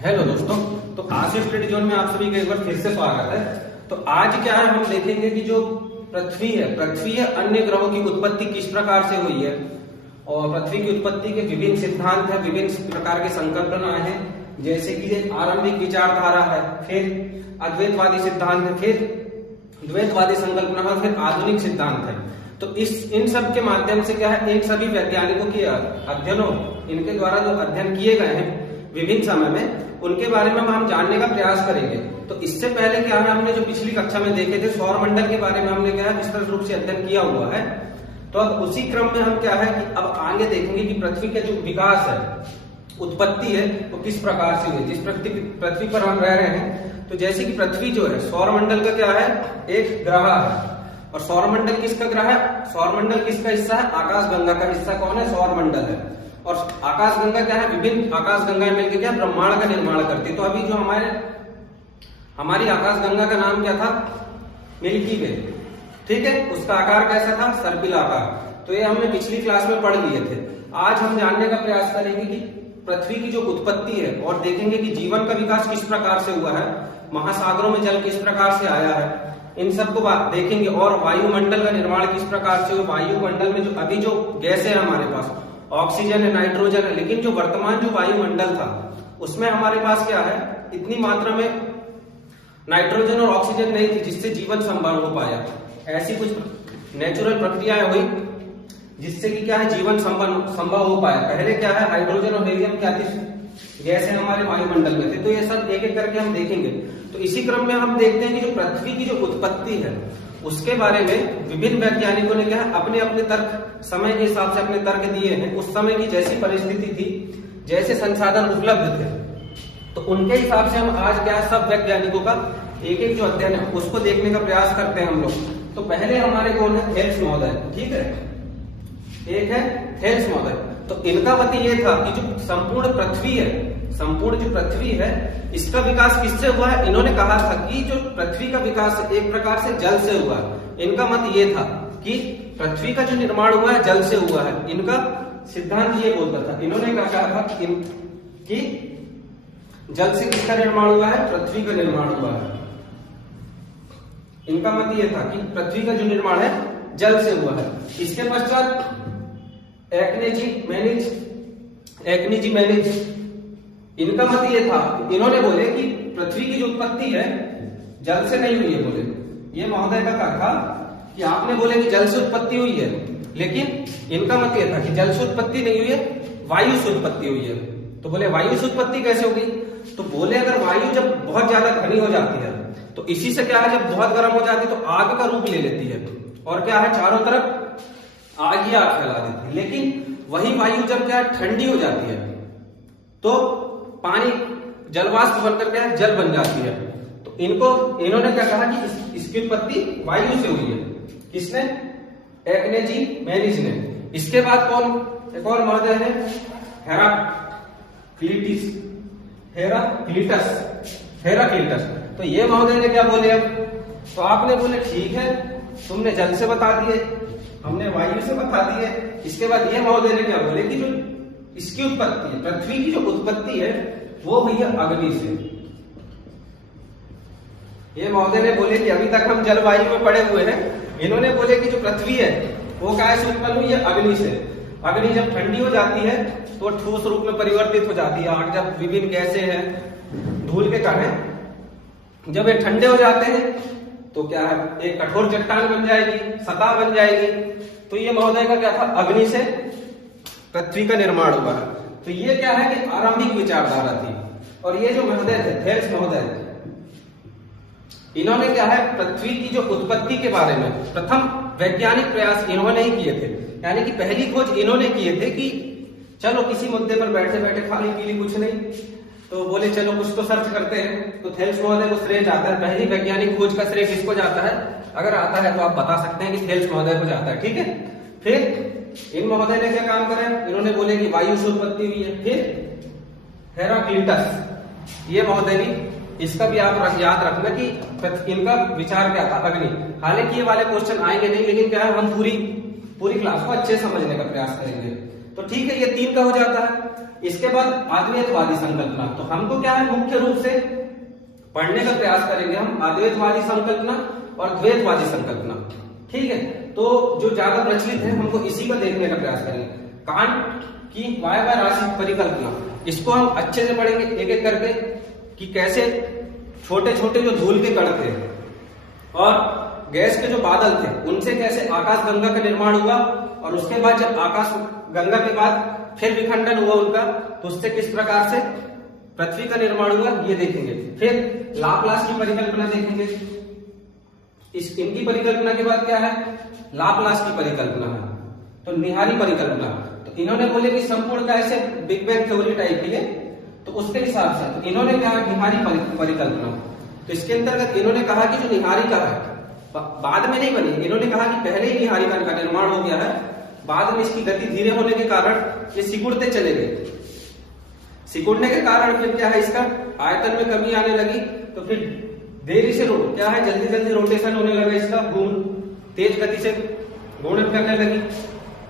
Hello दोस्तों, तो आज के स्टडी जोन में आप सभी का एक बार फिर से स्वागत है। तो आज क्या है, हम देखेंगे कि जो पृथ्वी है अन्य ग्रहों की उत्पत्ति किस प्रकार से हुई है और पृथ्वी की उत्पत्ति के विभिन्न सिद्धांत है, विभिन्न प्रकार के संकल्पनाएं हैं, जैसे कि आरंभिक विचारधारा है, फिर अद्वैतवादी सिद्धांत है, फिर द्वैतवादी संकल्पना है, फिर आधुनिक सिद्धांत है। तो इन सब के माध्यम से क्या है, इन सभी वैज्ञानिकों के अध्ययनों, इनके द्वारा जो अध्ययन किए गए हैं विभिन्न समय में, उनके बारे में हम जानने का प्रयास करेंगे। तो इससे पहले क्या है, हमने जो पिछली कक्षा में देखे थे सौर मंडल के बारे में हमने क्या है विस्तृत रूप से अध्ययन किया हुआ है। तो अब उसी क्रम में हम क्या है कि अब आगे देखेंगे कि पृथ्वी का जो विकास है, उत्पत्ति है, वो किस प्रकार से हुई। जिस पृथ्वी पर हम रह रहे हैं, तो जैसे कि पृथ्वी जो है सौर मंडल का क्या है, एक ग्रह है। और सौर मंडल किसका ग्रह है? सौर मंडल किसका हिस्सा है? आकाश गंगा का हिस्सा कौन है? सौर मंडल है। और आकाश गंगा क्या है, विभिन्न आकाश गंगाएं मिलकर क्या ब्रह्मांड का निर्माण करती है। तो अभी जो हमारी आकाश गंगा का नाम क्या था? मिल्की वे, ठीक है। उसका आकार कैसा था? सर्पिल आकार। तो ये हमने पिछली क्लास में पढ़ लिए थे। आज हम जानने का प्रयास करेंगे कि पृथ्वी की जो उत्पत्ति है और देखेंगे कि जीवन का विकास किस प्रकार से हुआ है, महासागरों में जल किस प्रकार से आया है, इन सबको देखेंगे। और वायुमंडल का निर्माण किस प्रकार से हुआ। वायुमंडल में जो अभी जो गैस है हमारे पास, ऑक्सीजन है, नाइट्रोजन है, लेकिन जो वर्तमान जो वायुमंडल था उसमें हमारे पास क्या है, इतनी मात्रा में नाइट्रोजन और ऑक्सीजन नहीं थी जिससे जीवन संभव हो पाया। ऐसी कुछ नेचुरल प्रक्रियाएं हुई जिससे कि क्या है, जीवन संभव हो पाया। पहले क्या है, हाइड्रोजन और हीलियम क्या थी, गैसें हमारे वायुमंडल में थे। तो ये सब एक एक करके हम देखेंगे। तो इसी क्रम में हम देखते हैं कि जो पृथ्वी की जो उत्पत्ति है उसके बारे में विभिन्न वैज्ञानिकों ने क्या है, अपने अपने तर्क, समय के हिसाब से अपने तर्क दिए हैं। उस समय की जैसी परिस्थिति थी, जैसे संसाधन उपलब्ध थे, तो उनके हिसाब से हम आज क्या है, सब वैज्ञानिकों का एक एक जो अध्ययन है उसको देखने का प्रयास करते हैं हम लोग। तो पहले हमारे कौन है? थेल्स महोदय, ठीक है। एक है थेल्स महोदय। तो इनका मत ये था कि जो संपूर्ण पृथ्वी है, संपूर्ण जो पृथ्वी है, इसका विकास किससे हुआ है? इन्होंने कहा था कि जो पृथ्वी का विकास एक प्रकार से जल से हुआ है। इनका मत ये था कि पृथ्वी का जो निर्माण हुआ है जल से हुआ है। इनका सिद्धांत ये बोलता था, इन्होंने कहा था कि जल से किसका निर्माण हुआ है? पृथ्वी का निर्माण हुआ है। इनका मत ये था कि पृथ्वी का जो निर्माण है जल से हुआ है। इसके पश्चात एक्निजी मैनिज, इनका मत ये था, इन्होंने बोले कि पृथ्वी की जो उत्पत्ति है जल से नहीं हुई है। बोले ये महोदय का था कि आपने बोले कि जल से उत्पत्ति हुई है, लेकिन इनका मत ये था कि जल से उत्पत्ति नहीं हुई है, वायु से उत्पत्ति हुई है। तो बोले वायु से उत्पत्ति कैसे हो गई? तो बोले अगर वायु जब बहुत ज्यादा घनी हो जाती है तो इसी से क्या है, जब बहुत गर्म हो जाती है तो आग का रूप ले लेती है और क्या है, चारों तरफ आग ही आग फैला देती है। लेकिन वही वायु जब क्या है, ठंडी हो जाती है तो पानी जलवाष्प बनकर क्या है, जल बन जाती है। तो इन्होंने क्या कहा कि इसकी उत्पत्ति वायु से हुई है। किसने? एक्नेजी मैनिज ने। इसके बाद कौन, एक और महोदय है, हेराक्लिटस। तो ये महोदय ने क्या बोले, अब तो आपने बोले ठीक है, तुमने जल से बता दिए, हमने वायु से बता दिए। इसके बाद ये महोदय ने क्या बोले कि जो इसकी उत्पत्ति है, पृथ्वी की जो उत्पत्ति है वो हुई है अग्नि से। ये महोदय ने बोले कि अभी तक हम जलवायु में पड़े हुए हैं, इन्होंने बोले कि जो पृथ्वी है वो कैसे उत्पन्न हुई है? अग्नि से। अग्नि जब ठंडी हो जाती है तो ठोस रूप में परिवर्तित हो जाती है। आग जब विभिन्न गैसें हैं धूल के कारण, जब ये ठंडे हो जाते हैं तो क्या है, एक कठोर चट्टान बन जाएगी, सतह बन जाएगी। तो ये महोदय का क्या था, अग्नि से पृथ्वी का निर्माण हुआ है। तो ये क्या है कि आरंभिक विचारधारा थी। और ये जो महोदय थे, थेल्स महोदय, इन्होंने क्या है, पृथ्वी की जो उत्पत्ति के बारे में प्रथम वैज्ञानिक प्रयास इन्होंने ही किए थे। यानी कि पहली खोज इन्होंने किए थे कि चलो किसी मुद्दे पर बैठे बैठे खाने के लिए कुछ नहीं, तो बोले चलो कुछ तो सर्च करते हैं। तो थेल्स महोदय को श्रेय जाता है, पहली वैज्ञानिक खोज का श्रेय किसको जाता है? अगर आता है तो आप बता सकते हैं कि थेल्स महोदय को जाता है, ठीक है। फिर इन महोदय ने क्या काम करा, इन्होंने बोले कि वायु से उत्पत्ति हुई है। फिर हेराक्लिटस, ये महोदय भी, इसका भी आप याद रखना कि इनका विचार क्या था, अग्नि। हालांकि ये वाले क्वेश्चन आएंगे नहीं, लेकिन क्या है, हम पूरी क्लास को अच्छे समझने का प्रयास करेंगे। तो ठीक है, ये 3 का हो जाता है। इसके बाद अद्वैतवादी संकल्पना, तो हमको क्या है मुख्य रूप से पढ़ने का प्रयास करेंगे हम अद्वैतवादी संकल्पना और द्वैतवादी संकल्पना। ठीक है, तो जो ज्यादा प्रचलित है हमको इसी को देखने का प्रयास करेंगे। कांट की वायवा राशि परिकल्पना, इसको हम अच्छे से पढ़ेंगे एक एक करके कि कैसे छोटे छोटे जो धूल के कण थे और गैस के जो बादल थे उनसे कैसे आकाश गंगा का निर्माण हुआ, और उसके बाद जब आकाश गंगा के बाद फिर विखंडन हुआ उनका, तो उससे किस प्रकार से पृथ्वी का निर्माण हुआ ये देखेंगे। फिर लाप्लास की परिकल्पना देखेंगे। इनकी परिकल्पना के बाद क्या है, लाप्लास की परिकल्पना है, तो निहारी परिकल्पना। तो इन्होंने बोले कि संपूर्ण का ऐसे बिग बैंग थ्योरी टाइप की है, तो उसके हिसाब से तो इन्होंने क्या है निहारी परिकल्पना। तो इसके अंतर्गत इन्होंने कहा कि जो निहारिका है बाद में नहीं बनी, इन्होंने कहा कि पहले ही निहारिका का निर्माण हो गया है, बाद में इसकी गति धीरे होने के कारण ये सिकुड़ते चले गए। सिकुड़ने के कारण फिर क्या है इसका आयतन में कमी आने लगी, तो फिर देरी से क्या है जल्दी जल्दी रोटेशन होने लगा, इसका घूम तेज गति से घूर्णन करने लगी।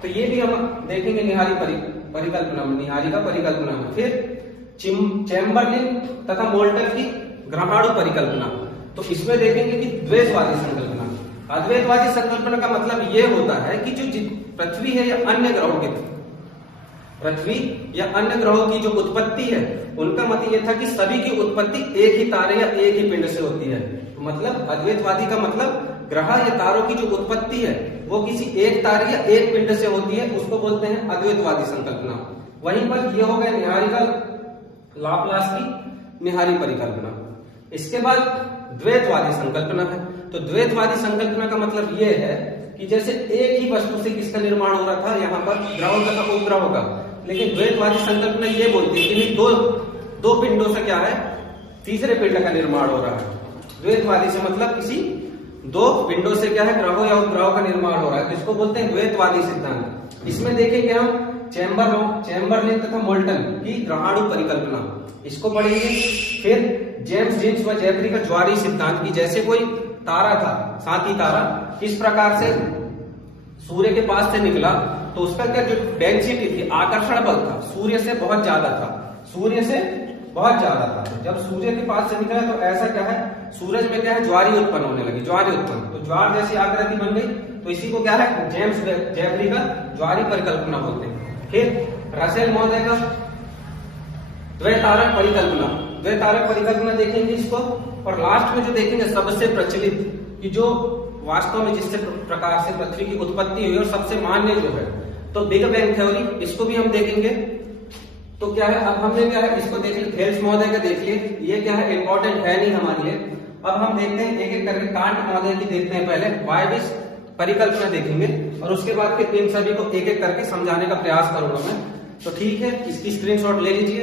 तो ये भी हम देखेंगे निहारी परिकल्पना में, निहारी का परिकल्पना में। फिर चैम्बरलिन तथा मोल्टर की ग्रहाणु परिकल्पना, तो इसमें देखेंगे कि द्वैतवादी संकल्पना। अद्वैतवादी संकल्पना का मतलब ये होता है कि जो पृथ्वी है या अन्य ग्रहों की पृथ्वी या अन्य ग्रहों की जो उत्पत्ति है, उनका मत ये था कि सभी की उत्पत्ति एक ही तारे या एक ही पिंड से होती है। तो मतलब अद्वैतवादी का मतलब ग्रह या तारों की जो उत्पत्ति है वो किसी एक तारे या एक पिंड से होती है, उसको बोलते हैं अद्वैतवादी संकल्पना। वहीं पर ये हो गया निहारिका लाप्लास की निहारी परिकल्पना। इसके बाद द्वैतवादी संकल्पना है। तो द्वैतवादी संकल्पना का मतलब ये है कि जैसे एक ही वस्तु से किसका निर्माण हो रहा था, यहाँ पर ग्रहों तथा उपग्रहों का, लेकिन द्वैतवादी संकल्पना ये बोलती है कि दो पिंडों से क्या है तीसरे पिंड का निर्माण हो रहा है। द्वैतवादी से मतलब किसी दो पिंडों से क्या है ग्रहों या उपग्रहों का निर्माण हो रहा है, तो इसको बोलते हैं द्वैतवादी सिद्धांत। इसमें देखेंगे हम चैम्बरलिन तथा मोल्टन की ग्रहाणु परिकल्पना, इसको पढ़ेंगे। फिर जेम्स जीन्स व जेफरी का ज्वारीय सिद्धांत की जैसे कोई तारा था, साथी तारा, किस प्रकार से सूर्य के पास से निकला, तो उसका क्या जो डेंसिटी थी, आकर्षण बल था, सूर्य से बहुत ज्यादा था, सूर्य से बहुत ज्यादा था। जब सूर्य के पास से निकला तो ऐसा क्या है सूरज में क्या है ज्वारी उत्पन्न होने लगी, ज्वारी उत्पन्न, तो ज्वार जैसी आकृति बन गई। तो इसी को क्या है जेम्स जेफरी का ज्वारीय परिकल्पना बोलते हैं। फिर रसेल महोदय का द्वैतारक परिकल्पना, द्वैतारक परिकल्पना देखेंगे इसको। और लास्ट में जो देखेंगे सबसे प्रचलित कि जो वास्तव में जिससे प्रकार से पृथ्वी की उत्पत्ति हुई और सबसे मान्य जो है तो बिग बैंग थ्योरी, इसको भी हम देखेंगे। तो क्या है अब हमने क्या है इसको देख लिया, थेल्स महोदय का देख लिए, ये क्या है इंपॉर्टेंट है नहीं हमारे लिए। अब हम देखते हैं एक एक करके कांट महोदय की देखते हैं, पहले वायविक परिकल्पना देखेंगे और उसके बाद फिर इन सभी को एक एक करके समझाने का प्रयास करूंगा मैं। तो ठीक है, इसकी स्क्रीनशॉट ले लीजिए,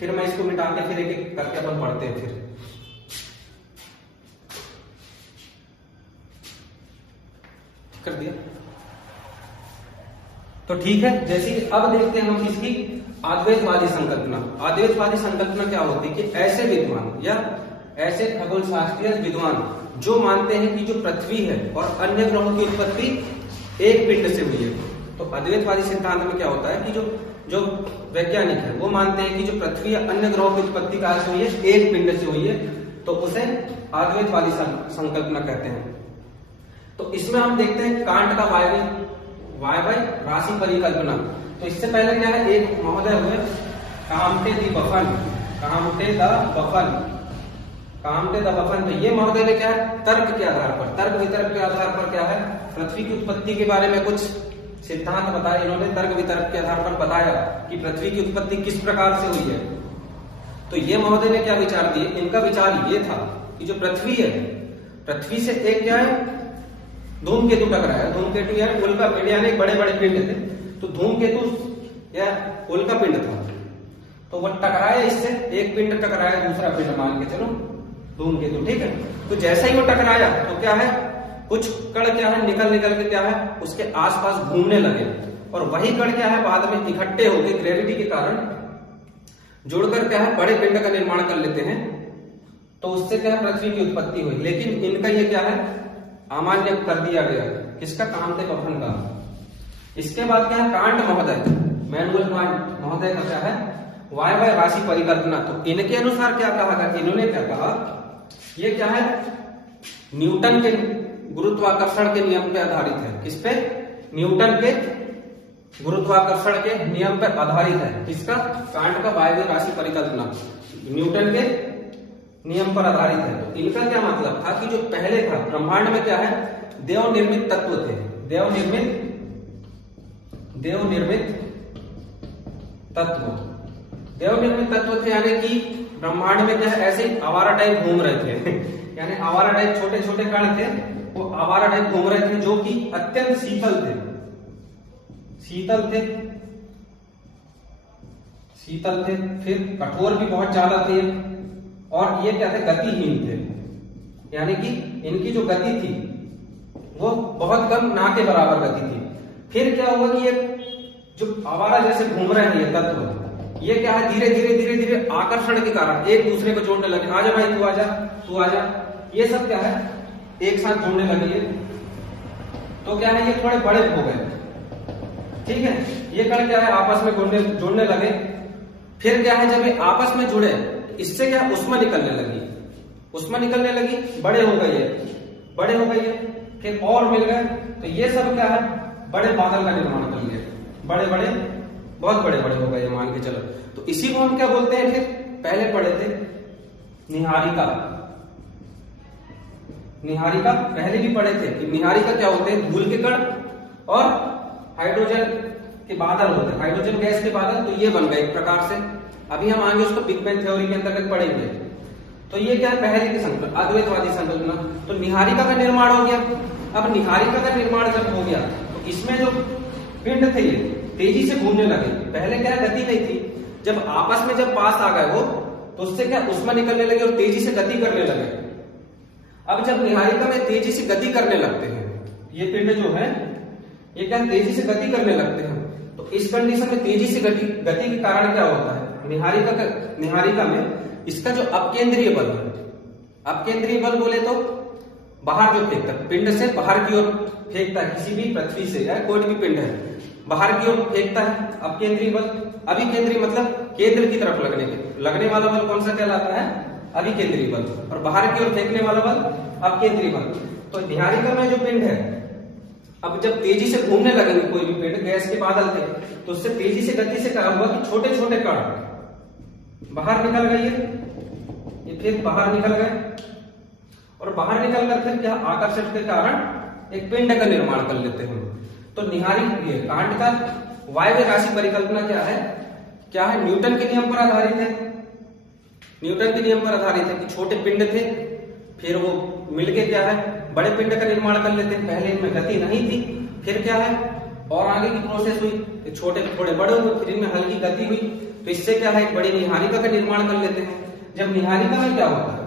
फिर मैं इसको मिटा के फिर एक एक करके अपन पढ़ते हैं। फिर कर दिया तो ठीक है। जैसे अब देखते हैं हम इसकी अद्वैतवादी संकल्पना। अद्वैतवादी संकल्पना क्या होती है कि ऐसे विद्वान या ऐसे खगोल शास्त्रीय विद्वान जो मानते हैं कि जो पृथ्वी है और अन्य ग्रहों की उत्पत्ति एक पिंड से हुई है। तो अद्वैतवादी सिद्धांत में क्या होता है कि जो वैज्ञानिक है वो मानते हैं कि जो पृथ्वी या अन्य ग्रहों की उत्पत्ति कहां से हुई है, एक पिंड से हुई है, तो उसे अद्वैतवादी संकल्पना कहते हैं। तो इसमें हम देखते हैं कांट का वायवीय राशि परिकल्पना। तो इससे पहले क्या है एक महोदय हुए कामटे द बफन। तो ये महोदय ने क्या है तर्क के आधार पर, तर्क वितर्क के आधार पर क्या है पृथ्वी की उत्पत्ति के बारे में कुछ सिद्धांत बताया। इन्होंने तर्क वितर्क के आधार पर बताया कि पृथ्वी की उत्पत्ति किस प्रकार से हुई है। तो ये महोदय ने क्या विचार दिए, इनका विचार ये था कि जो पृथ्वी है, पृथ्वी से एक क्या है धूमकेतु टकराया। धूमकेतु यानी उल्का पिंड, यानी बड़े बड़े पिंड थे, तो धूमकेतु या उल्का पिंड था, तो वो टकराया, इससे एक पिंड टकराया दूसरा पिंड, मान के चलो धूमकेतु, ठीक है। तो जैसा ही वो टकराया तो क्या है कुछ कण क्या है निकल के क्या है उसके आसपास घूमने लगे, और वही कण क्या है बाद में इकट्ठे होकर ग्रेविटी के कारण जुड़कर क्या है बड़े पिंड का निर्माण कर लेते हैं। तो उससे क्या है पृथ्वी की उत्पत्ति हुई। लेकिन इनका ये क्या है अमान्य कर दिया गया, किसका कामते बफन का। इसके बाद क्या है कांट महोदय। मैनुअल कांट महोदय का क्या है, वायवीय राशि परिकल्पना। तो इनके अनुसार क्या कहा गया, इन्होंने क्या कहा, ये क्या है, न्यूटन के गुरुत्वाकर्षण के नियम पे आधारित है। किस पे, न्यूटन के गुरुत्वाकर्षण के नियम पर आधारित है। किसका, कांट का वायवीय राशि परिकल्पना न्यूटन के नियम पर आधारित है। तो इनका क्या मतलब था कि जो पहले था ब्रह्मांड में क्या है, देव निर्मित तत्व थे, देव निर्मित तत्व थे, यानी कि ब्रह्मांड में क्या है, ऐसे ही आवारा टाइप घूम रहे थे यानी आवारा टाइप छोटे छोटे कण थे, वो आवारा टाइप घूम रहे थे, जो कि अत्यंत शीतल थे, फिर कठोर भी बहुत ज्यादा थे, और ये क्या थे, गतिहीन थे, यानी कि इनकी जो गति थी वो बहुत कम, ना के बराबर गति थी। फिर क्या हुआ कि ये जो आवारा जैसे घूम रहे हैं ये तत्व, ये क्या है, धीरे धीरे आकर्षण के कारण एक दूसरे को जोड़ने लगे, आजा भाई तू आजा, ये सब क्या है एक साथ जोड़ने लगे। तो क्या है, ये थोड़े बड़े हो गए, ठीक है, ये कण क्या है आपस में जोड़ने लगे। फिर क्या है, जब ये आपस में जुड़े, इससे क्या उष्मा निकलने लगी, बड़े हो गए, फिर और मिल गए, तो ये सब क्या है, बड़े बादल का निर्माण कर लिए, बहुत बड़े हो गए मान के चलो। तो इसी को हम क्या बोलते हैं, फिर पहले पढ़े थे निहारिका पहले भी पढ़े थे कि निहारिका क्या होते हैं, धूल के कण और हाइड्रोजन के बादल होते हैं, हाइड्रोजन गैस के बादल। तो ये बन गए एक प्रकार से, अभी हम आगे उसको बिग बैंग थ्योरी के अंतर्गत पढ़ेंगे। तो ये क्या है, पहले की संकल्पना, अद्वैतवादी संकल्पना। तो निहारिका का निर्माण हो गया। अब निहारिका का निर्माण जब हो गया तो इसमें जो पिंड थे ये तेजी से घूमने लगे। पहले क्या गति नहीं थी, जब आपस में जब पास आ गए वो, तो उससे क्या उष्मा निकलने लगे और तेजी से गति करने लगे। अब जब निहारिका में तेजी से गति करने लगते हैं, ये पिंड जो है ये क्या तेजी से गति करने लगते हैं, तो इस कंडीशन में तेजी से गति के कारण क्या होता है, निहारिका में इसका जो अपकेंद्रीय बल है, अपकेंद्रीय बल बोले तो बाहर जो फेंकता है, पिंड से बाहर की ओर फेंकता है, किसी भी पृथ्वी से या कोई भी पिंड है बाहर की ओर फेंकता है, अपकेंद्रीय बल। अभिकेंद्रीय मतलब केंद्र की तरफ लगने वाला बल कौन सा कहलाता है, अभिकेंद्रीय बल, और बाहर की ओर फेंकने वाला बल अपकेंद्रीय बल। तो निहारिका में जो पिंड है, अब जब तेजी से घूमने लगेंगे कोई भी पिंड, गैस के बादल थे, तो उससे तेजी से गति से क्या हुआ कि छोटे छोटे कण बाहर निकल गए, ये फिर बाहर निकल गए, और बाहर निकल कर फिर क्या आकर्षण के कारण एक पिंड का निर्माण कर लेते हैं। तो कांट का वायवीय राशि परिकल्पना क्या है, न्यूटन के नियम पर आधारित है। न्यूटन के नियम पर आधारित है कि छोटे पिंड थे, फिर वो मिलके क्या है बड़े पिंड का निर्माण कर लेते हैं। पहले इनमें गति नहीं थी, फिर क्या है और आगे की प्रोसेस हुई, छोटे थोड़े बड़े हुए, फिर इनमें हल्की गति हुई, तो इससे क्या है एक बड़ी निहारिका का निर्माण कर लेते हैं। जब निहारिका में क्या होता है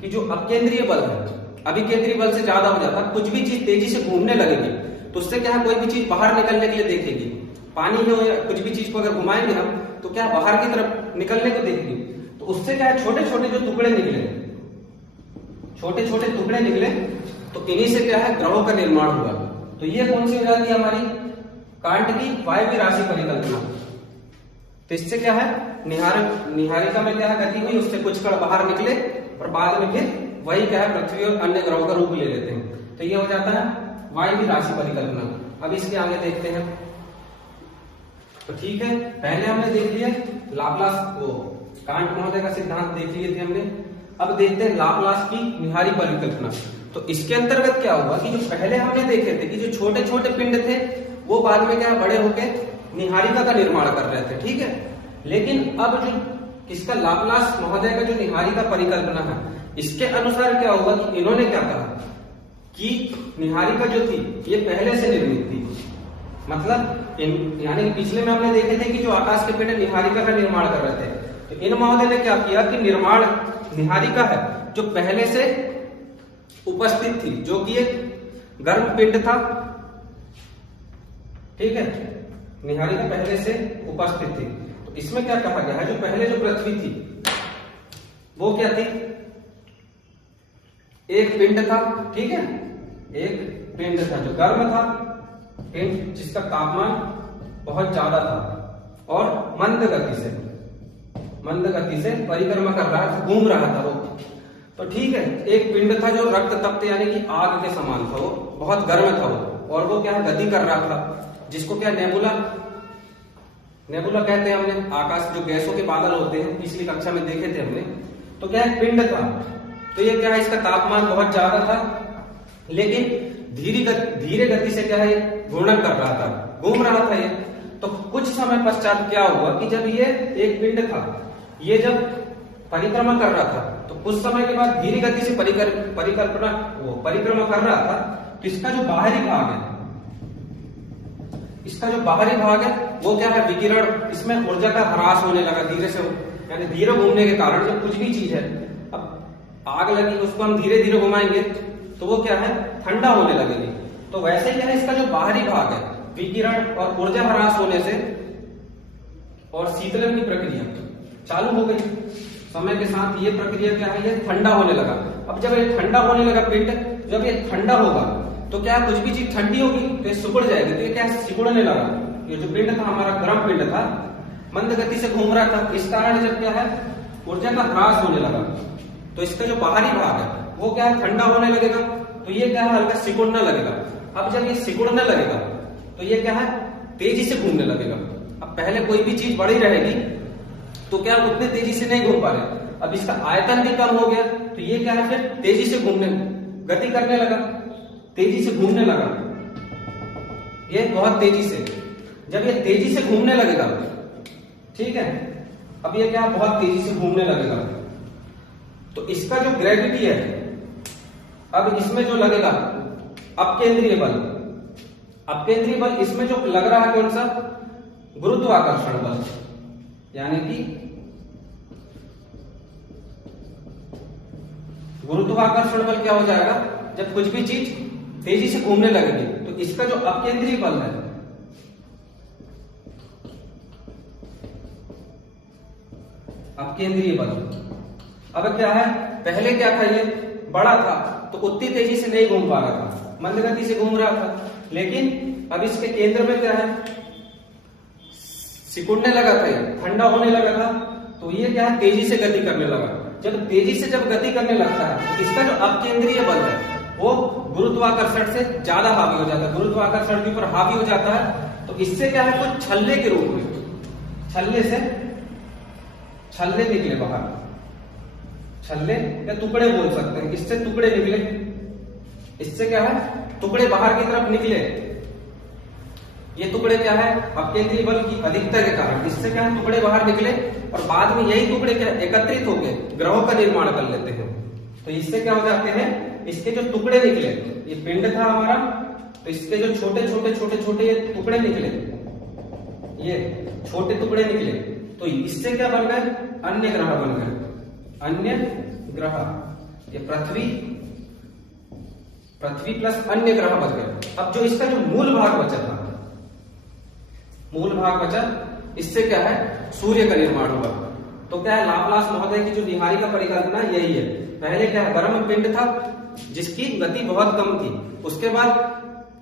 कि जो अपकेंद्रीय बल है अभिकेंद्रीय बल से ज्यादा हो जाता है, कुछ भी चीज तेजी से घूमने लगेगी, तो उससे क्या है कोई भी चीज बाहर निकलने के लिए देखेगी। पानी हो या कुछ भी चीज को अगर घुमाएंगे हम, तो क्या बाहर की तरफ निकलने को देखेगी, तो उससे क्या है छोटे छोटे जो टुकड़े निकले, तो इन्हीं से क्या है ग्रहों का निर्माण हुआ। तो ये कौन सी हो जाती है हमारी कांट की वायवीय राशि परिकल्पना। तो इससे क्या है निहारिका में क्या है गति हुई, उससे कुछ कण बाहर निकले और बाद में फिर वही क्या है पृथ्वी और अन्य ग्रहों का रूप ले लेते हैं। तो ये हो जाता है वायवीय राशि परिकल्पना। अब इसके आगे देखते हैं। तो ठीक है, पहले हमने देख लिया लाप्लास को कांट महोदय का सिद्धांत देख लिए थे हमने। अब देखते हैं लाप्लास की निहारी परिकल्पना। तो इसके अंतर्गत क्या हुआ कि जो पहले हमने देखे थे कि जो छोटे छोटे पिंड थे वो बाद में क्या बड़े होके निहारिका का निर्माण कर रहे थे, ठीक है। लेकिन अब जो किसका लाप्लास महोदय का जो निहारिका परिकल्पना है, इसके अनुसार क्या हुआ कि इन्होंने क्या कहा कि निहारिका जो थी ये पहले से निर्मित थी। मतलब यानी पिछले में हमने देखे थे कि जो आकाश के पिंड निहारिका का निर्माण कर रहे थे, तो इन महोदय ने क्या किया कि निर्माण निहारिका है जो पहले से उपस्थित थी, जो कि एक गर्म पिंड था, ठीक है। निहारिका पहले से उपस्थित थी। तो इसमें क्या कहा गया है, जो पहले जो पृथ्वी थी वो क्या थी, एक पिंड था, ठीक है, एक पिंड था जो गर्म था, पिंड जिसका तापमान बहुत ज्यादा था, मंद गति से परिक्रमा कर रहा था, घूम रहा था वो। तो ठीक है, एक पिंड था जो रक्त तप्त यानी कि आग के समान था, वो बहुत गर्म था वो, और वो क्या गति कर रहा था, जिसको क्या नेबुला कहते हैं हमने। आकाश जो गैसों के बादल होते हैं, पिछली कक्षा में देखे थे हमने। तो क्या है, पिंड था। तो ये क्या है, इसका तापमान बहुत ज्यादा था, लेकिन धीरे गति से क्या है घूर्णन कर रहा था, घूम रहा था ये। तो कुछ समय पश्चात क्या हुआ कि जब ये एक पिंड था, ये जब परिक्रमा कर रहा था, तो कुछ समय के बाद धीरे गति से परिक्रमा कर रहा था, तो इसका जो बाहरी भाग है वो क्या है, विकिरण, इसमें ऊर्जा का ह्रास होने लगा धीरे से, यानी धीरे घूमने के कारण। जब कुछ भी चीज है, अब आग लगी, उसको हम धीरे धीरे घुमाएंगे तो वो क्या है, ठंडा होने लगेगी। तो वैसे क्या है, इसका जो बाहरी भाग है, विकिरण और ऊर्जा ह्रास होने से और शीतलन की प्रक्रिया चालू हो गई। समय के साथ ये प्रक्रिया क्या है, ये ठंडा होने लगा। अब जब ये ठंडा होने लगा पिंड, जब ये ठंडा होगा तो क्या कुछ भी चीज ठंडी होगी तो ये सिकुड़ जाएगी। तो ये क्या सिकुड़ने लगा। ये जो पिंड था हमारा, गर्म पिंड था, मंद गति से घूम रहा था, इस कारण जब क्या है, ऊर्जा का ह्रास होने लगा, तो इसका जो बाहरी भाग है वो क्या है, ठंडा होने लगेगा। तो ये क्या है, हल्का सिकुड़ने लगेगा। अब जब ये सिकुड़ने लगेगा तो ये क्या है, तेजी से घूमने लगेगा। अब पहले कोई भी चीज बड़ी रहेगी तो क्या उतने तेजी से नहीं घूम पा रहे, अब इसका आयतन भी कम हो गया, तो ये क्या है, फिर तेजी से गति करने लगा, तेजी से घूमने लगा, ये बहुत तेजी से। जब ये तेजी से घूमने लगेगा, ठीक है, अब ये क्या बहुत तेजी से घूमने लगेगा, तो इसका जो ग्रेविटी है, अब इसमें जो लगेगा अपकेंद्रीय बल, इसमें जो लग रहा है कौन सा, गुरुत्वाकर्षण बल, यानी कि गुरुत्वाकर्षण बल क्या हो जाएगा, जब कुछ भी चीज तेजी से घूमने लगेगी तो इसका जो अपकेंद्रीय बल है, अपकेंद्रीय बल, अब क्या है, पहले क्या था, ये बड़ा था तो उतनी तेजी से नहीं घूम पा रहा था, मंद गति से घूम रहा था, लेकिन अब इसके केंद्र में क्या है, सिकुड़ने लगा था, ये ठंडा होने लगा था, तो ये क्या है, तेजी से गति करने लगा। जब तेजी से गति करने लगता है तो इसका जो अपकेंद्रीय बल है वो गुरुत्वाकर्षण से ज्यादा हावी हो जाता है, गुरुत्वाकर्षण के ऊपर हावी हो जाता है। तो इससे क्या है, कुछ छल्ले के रूप में, छल्ले निकले बाहर, छल्ले या टुकड़े बोल सकते हैं, इससे टुकड़े निकले, इससे क्या है, टुकड़े बाहर की तरफ निकले। ये टुकड़े क्या है, अपकेंद्रीय बल की अधिकता के कारण इससे क्या है, टुकड़े बाहर निकले, और बाद में यही टुकड़े क्या एकत्रित होकर ग्रहों का निर्माण कर लेते हैं। तो इससे क्या हो जाते हैं, इसके जो टुकड़े निकले, ये पिंड था हमारा, तो इसके जो छोटे छोटे ये टुकड़े निकले, ये छोटे टुकड़े निकले, तो इससे क्या बन गए, अन्य ग्रह बन गए, अन्य ग्रह। ये पृथ्वी प्लस अन्य ग्रह बच गए। अब जो इसका जो मूल भाग बचा, इससे क्या है, सूर्य का निर्माण होगा। तो क्या है, लाप्लास महोदय की जो निहारी का परिकल्पना यही है। पहले क्या है, गर्म पिंड था जिसकी गति बहुत कम थी, उसके बाद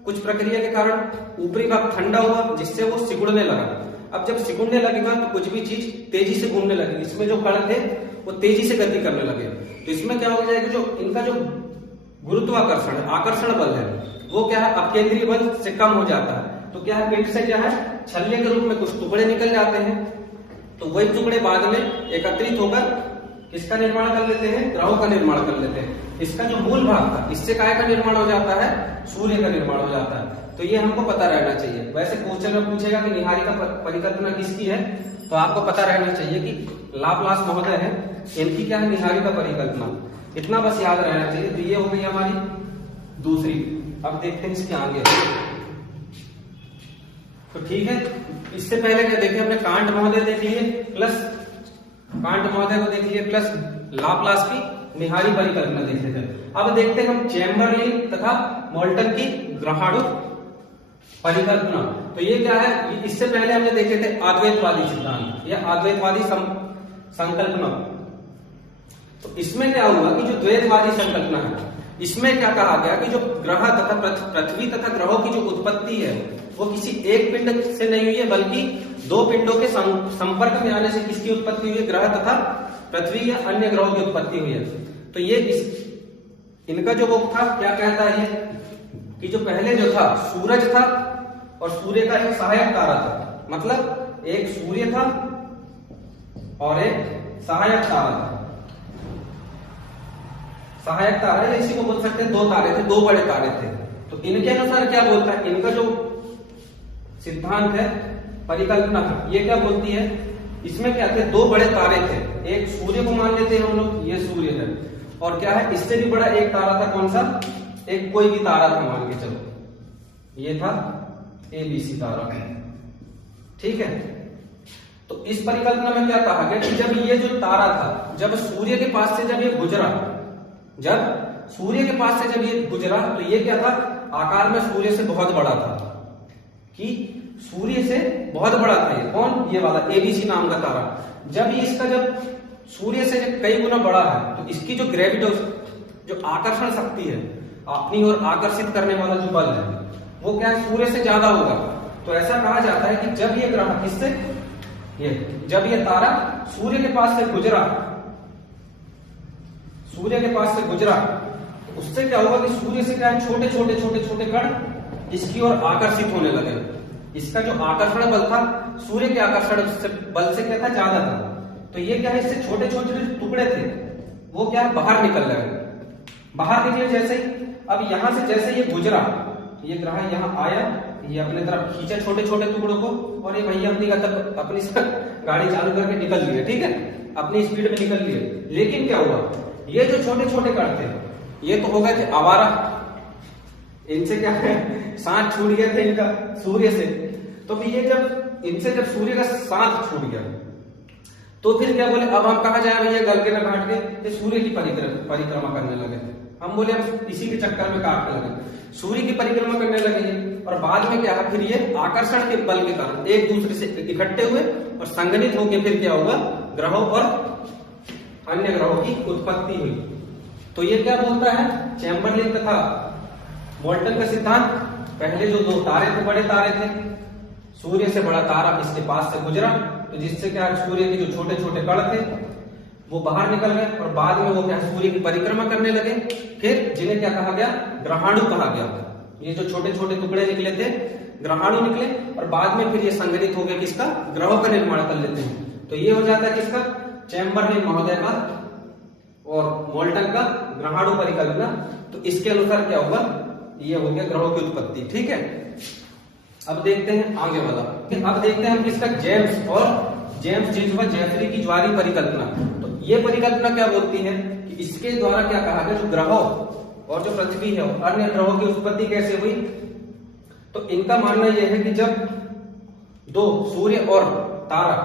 कुछ प्रक्रिया के कारण ऊपरी भाग ठंडा हुआ जिससे वो सिकुड़ने लगा। अब जब सिकुड़ने लगेगा तो कुछ भी चीज तेजी से घूमने लगेगी, इसमें जो कण थे वो तेजी से गति करने लगे। तो इसमें क्या हो जाएगा, जो इनका जो गुरुत्वाकर्षण आकर्षण बल है वो क्या है, अपकेंद्रीय बल से कम हो जाता है। तो क्या है, पिंड से क्या है, छल्ले के रूप में कुछ टुकड़े निकल जाते हैं, तो वही टुकड़े बाद में एकत्रित होकर किसका निर्माण कर लेते हैं, ग्रहों का निर्माण कर लेते हैं। इसका जो मूल भाग था, इससे काय का निर्माण हो जाता है, सूर्य का निर्माण हो जाता है। तो ये हमको पता रहना चाहिए। वैसे क्वेश्चन में पूछेगा कि निहारी का परिकल्पना किसकी है, तो आपको पता रहना चाहिए कि लाप्लास महोदय है, इनकी क्या है, निहारी का परिकल्पना। इतना बस याद रहना चाहिए। तो ये हो गई हमारी दूसरी। अब देखते हैं इसके आगे। तो ठीक है, इससे पहले क्या देखे हमने, कांट महोदय देख लिए प्लस लाप्लास की निहारी परिकल्पना देखे थे। अब देखते हैं हम चैम्बरलिन तथा मोल्टन की ग्रहाणु परिकल्पना। तो ये क्या है, इससे पहले हमने देखे थे अद्वैतवादी सिद्धांत या अद्वैतवादी संकल्पना। तो इसमें क्या हुआ कि जो द्वैतवादी संकल्पना है, इसमें क्या कहा गया कि जो ग्रह तथा पृथ्वी तथा ग्रहों की जो उत्पत्ति है वो किसी एक पिंड से नहीं हुई है, बल्कि दो पिंडों के संपर्क में आने से किसकी उत्पत्ति हुई है? ग्रह तथा पृथ्वी या अन्य ग्रहों की उत्पत्ति हुई है। तो ये इनका जो वो था, क्या कहता है ये कि जो पहले जो था सूरज था और सूर्य का एक सहायक तारा था, मतलब एक सूर्य था और एक सहायक तारा था। सहायक तारा इसी को बोल सकते हैं, दो तारे थे, दो बड़े तारे थे। तो इनके अनुसार क्या बोलता है, इनका जो सिद्धांत है, परिकल्पना ये क्या बोलती है, इसमें क्या थे, दो बड़े तारे थे, एक सूर्य को मान लेते हैं हम लोग, ये सूर्य है, और क्या है इससे भी बड़ा एक तारा था, कौन सा, एक कोई भी तारा था मान के चलो, ये था ABC तारा, ठीक है। तो इस परिकल्पना में क्या कहा गया कि जब ये जो तारा था, जब सूर्य के पास से जब ये गुजरा, जब सूर्य के पास से जब ये गुजरा, तो ये क्या था, आकार में सूर्य से बहुत बड़ा था, कि सूर्य से बहुत बड़ा था ये, कौन, ये वाला ABC नाम का तारा। जब इसका जब सूर्य से कई गुना बड़ा है, तो इसकी जो ग्रेविटी, जो आकर्षण शक्ति है, अपनी ओर आकर्षित करने वाला जो बल है, वो क्या है, सूर्य से ज्यादा होगा। तो ऐसा कहा जाता है कि जब ये ग्रह किससे, ये जब ये तारा सूर्य के पास से गुजरा, सूर्य के पास से गुजरा, तो उससे क्या होगा कि सूर्य से क्या है, छोटे छोटे छोटे छोटे कण इसकी ओर आकर्षित होने लगे। इसका जो आकर्षण बल था सूर्य के आकर्षण बल से क्या था, ज्यादा था। तो ये क्या है, इससे छोटे छोटे जो टुकड़े थे वो क्या है, बाहर निकल गए। बाहर निकले जैसे ही, अब यहां से जैसे ये गुजरा, ये ग्रह यहाँ आया, ये अपने तरफ खींचा छोटे छोटे टुकड़ों को, और ये भैया अपनी गाड़ी चालू करके निकल लिए, ठीक है, अपनी स्पीड में निकल लिए। लेकिन क्या हुआ, ये जो छोटे छोटे कण थे ये तो हो गए थे आवारा, इनसे क्या है, साथ छूट गया था इनका सूर्य से। तो फिर ये जब इनसे जब सूर्य का साथ छूट गया, तो फिर क्या बोले, अब हम कहा जाए भैया, गल के न घाट के, ये सूर्य की परिक्रमा करने लगे। हम बोले हम इसी के चक्कर में काटने लगे, सूर्य की परिक्रमा करने लगे। और बाद में क्या है, फिर ये आकर्षण के बल के कारण एक दूसरे से इकट्ठे हुए और संगठित होकर फिर क्या होगा, ग्रहों और अन्य ग्रहों की उत्पत्ति हुई। तो ये क्या बोलता है, चैम्बरलिन तथा बोल्टन का सिद्धांत, पहले जो दो तारे थे, बड़े तारे थे, सूर्य से बड़ा तारा इसके पास से गुजरा, तो जिससे क्या सूर्य के जो छोटे छोटे कण थे वो बाहर निकल गए, और बाद में वो क्या सूर्य की परिक्रमा करने लगे, फिर जिन्हें क्या कहा गया, ग्रहाणु कहा गया। ये जो छोटे छोटे टुकड़े निकले थे ग्रहाणु निकले, और बाद में फिर ये संगठित हो गए किसका, ग्रहों का निर्माण कर लेते हैं। तो ये हो जाता है किसका, चैम्बरलिन महोदय का और बोल्टन का ग्रहाणु परिकल्पना। तो इसके अनुसार क्या होगा, ये हो गया ग्रहों की उत्पत्ति, ठीक है। अब देखते हैं आगे वाला, अब देखते हैं हम किसका, जेम्स और जेम्स जेफरी की ज्वारीय परिकल्पना। तो ये परिकल्पना क्या बोलती है कि इसके द्वारा क्या कहा गया, जो ग्रहों और जो पृथ्वी है अन्य ग्रहों की उत्पत्ति कैसे हुई। तो इनका मानना यह है कि जब दो सूर्य और तारा,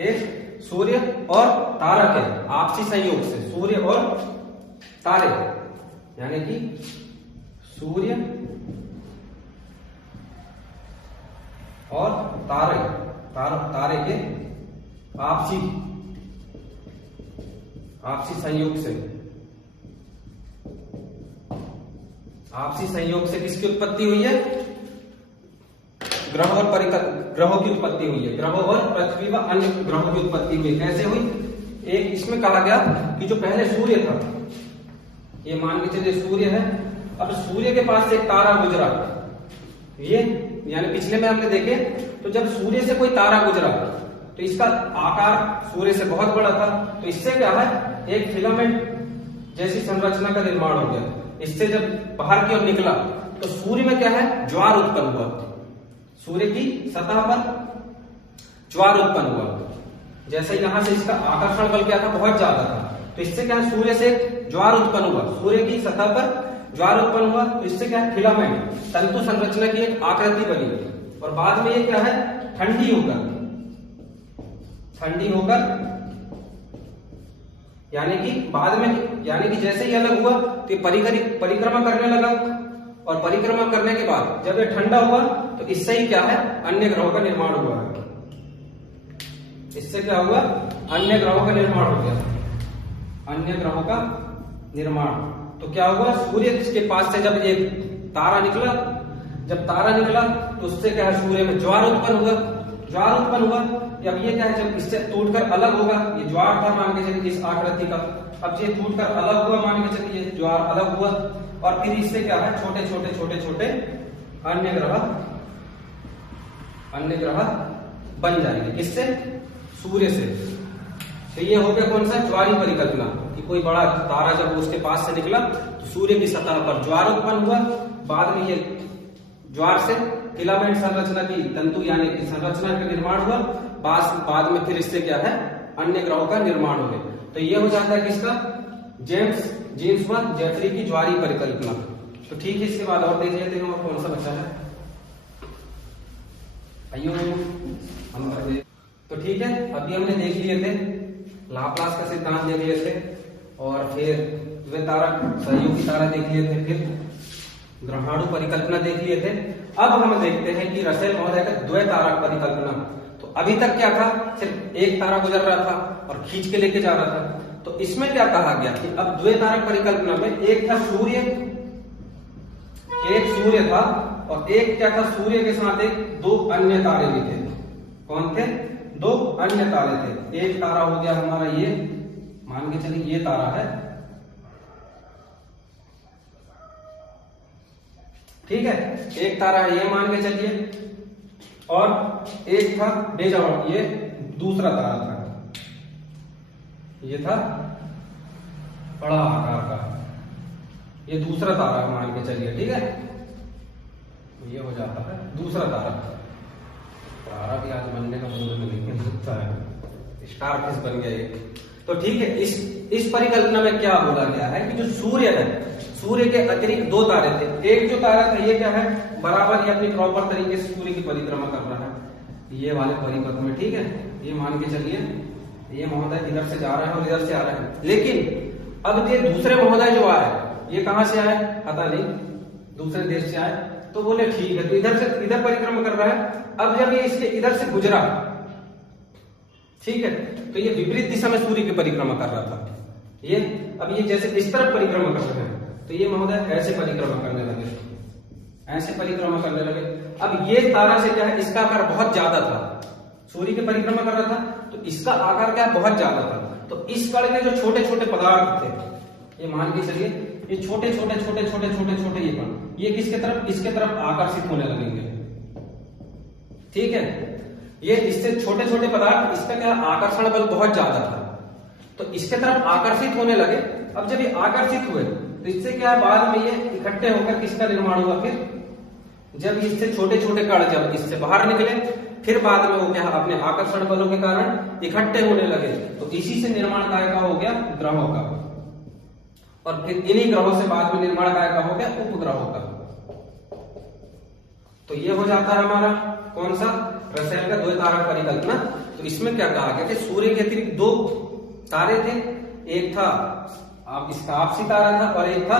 एक सूर्य और तारा के आपसी संयोग से, सूर्य और तारे यानी कि सूर्य और तारे के आपसी संयोग से किसकी उत्पत्ति हुई है, ग्रहों की उत्पत्ति हुई है, ग्रहों और पृथ्वी व अन्य ग्रहों की उत्पत्ति हुई। कैसे हुई, एक इसमें कहा गया कि जो पहले सूर्य था, ये मान के चलिए सूर्य है, अब सूर्य के पास से एक तारा गुजरा, ये यानी पिछले में हमने देखे, तो जब सूर्य से कोई तारा गुजरा तो इसका आकार सूर्य से बहुत बड़ा था, तो इससे क्या है, एक फिलामेंट जैसी संरचना का निर्माण हो गया। इससे जब बाहर की ओर निकला तो सूर्य में क्या है, ज्वार उत्पन्न हुआ, सूर्य की सतह पर ज्वार उत्पन्न हुआ। जैसे यहां से इसका आकर्षण बल क्या था, बहुत ज्यादा था, तो इससे क्या है, सूर्य से ज्वार उत्पन्न हुआ, सूर्य की सतह पर ज्वार उत्पन्न हुआ, तो इससे क्या है, फिलामेंट तंतु संरचना की एक आकृति बनी। और बाद में ये क्या है, ठंडी होकर यानी कि बाद में, यानी कि जैसे ही अलग हुआ तो परिक्रमा करने लगा, और परिक्रमा करने के बाद जब ये ठंडा हुआ तो इससे ही क्या है, अन्य ग्रहों का निर्माण हुआ है। इससे क्या हुआ, अन्य ग्रहों का निर्माण हो गया, अन्य ग्रहों का निर्माण। तो क्या हुआ, सूर्य के पास से जब एक तारा निकला जब तारा निकला तो उससे क्या है, सूर्य में ज्वार उत्पन्न हुआ। ज्वार उत्पन्न हुआ, अब ये क्या है, जब इससे टूटकर अलग होगा, ये ज्वार था मान के चलिए इस आकृति का, अब ये टूटकर अलग हुआ मान के चलिए ज्वार अलग हुआ, और फिर इससे क्या है, छोटे छोटे छोटे छोटे अन्य ग्रह बन जाएंगे। किससे? सूर्य से। तो ये हो गया कौन सा, ज्वारी परिकल्पना, कि कोई बड़ा तारा जब उसके पास से निकला तो सूर्य की सतह पर ज्वार उत्पन्न हुआ, बाद में ये ज्वार से फिलामेंट संरचना की तंतु यानी कि संरचना का निर्माण हुआ, बाद में फिर इससे क्या है, अन्य ग्रहों का निर्माण हो गया। तो ये हो जाता है किसका, जेम्स जेफरी की ज्वारी परिकल्पना। तो ठीक है, इसके बाद और देख लेते हैं कौन सा बच्चा है। तो ठीक है, अभी हमने देख लिए थे लाप्लास का सिद्धांत देख लिए थे, और फिर द्वितारक सहयोगी तारा देख लिए थे, फिर ग्रहाणु परिकल्पना देख लिए थे। अब हम देखते हैं कि रसेल महोदय का द्वैतारक परिकल्पना। तो अभी तक क्या था, सिर्फ एक तारा गुजर रहा था और खींच के लेके जा रहा था। तो इसमें क्या कहा गया कि अब द्वैतारक परिकल्पना में एक था सूर्य, एक सूर्य था, और एक क्या था, सूर्य के साथ एक दो अन्य तारे भी थे। कौन थे? दो अन्य तारे थे। एक तारा हो गया हमारा ये, मान के चलिए ये तारा है, ठीक है, एक तारा है ये मान के चलिए, और एक था बेजावर, ये दूसरा तारा था, ये था बड़ा आकार का, ये दूसरा तारा मान के चलिए, ठीक है, ये हो जाता है दूसरा तारा। तारा भी आज बनने का बंद में नहीं सकता है, स्टारफिश बन गया ये। तो ठीक है, इस परिकल्पना में क्या बोला गया है कि जो सूर्य है, सूर्य के अतिरिक्त दो तारे थे। एक जो तारा था ये क्या है, बराबर ये अपनी प्रॉपर तरीके से सूर्य की परिक्रमा कर रहा है, ये वाले परिपथ में, ठीक है, ये मान के चलिए ये महोदय इधर से जा रहा है और इधर से आ रहा है। लेकिन अब ये दूसरे महोदय जो आए, ये कहां से आए पता नहीं, दूसरे देश से आए, तो बोले ठीक है, तो इधर से इधर परिक्रमा कर रहा है। अब जब ये इसके इधर से गुजरा, ठीक है, तो ये विपरीत दिशा में सूर्य की परिक्रमा कर रहा था ये। अब ये जैसे इस तरफ परिक्रमा कर रहे हैं, तो ये महोदय ऐसे परिक्रमा करने लगे, ऐसे परिक्रमा करने लगे। अब ये तारा से क्या है, इसका आकार बहुत ज्यादा था, सूर्य की परिक्रमा कर रहा था तो इसका आकार क्या बहुत ज्यादा था। तो इस कण के जो छोटे छोटे पदार्थ थे, ये मान के चलिए ये छोटे छोटे छोटे छोटे छोटे छोटे ये कण, ये किसके तरफ, इसके तरफ आकर्षित होने लगेंगे, ठीक है। ये इससे छोटे छोटे पदार्थ, इसका क्या आकर्षण बल बहुत ज्यादा था, तो इसके तरफ आकर्षित होने लगे। अब जब ये आकर्षित हुए तो इससे क्या है, बाद में ये इकट्ठे होकर किसका निर्माण हुआ, फिर जब इससे छोटे छोटे कण जब इससे बाहर निकले, फिर बाद में वो क्या अपने आकर्षण बलों के कारण इकट्ठे होने लगे, तो इसी से निर्माण काय का हो गया, ग्रहों का, और फिर इन्हीं ग्रहों से बाद में निर्माण काय का हो गया, उपग्रहों का। तो ये हो जाता है हमारा कौन सा, रसेल का द्वैतारक परिकल्पना। तो इसमें क्या कहा गया कि सूर्य के अतिरिक्त दो तारे थे, एक था इसका आपसी तारा था और एक था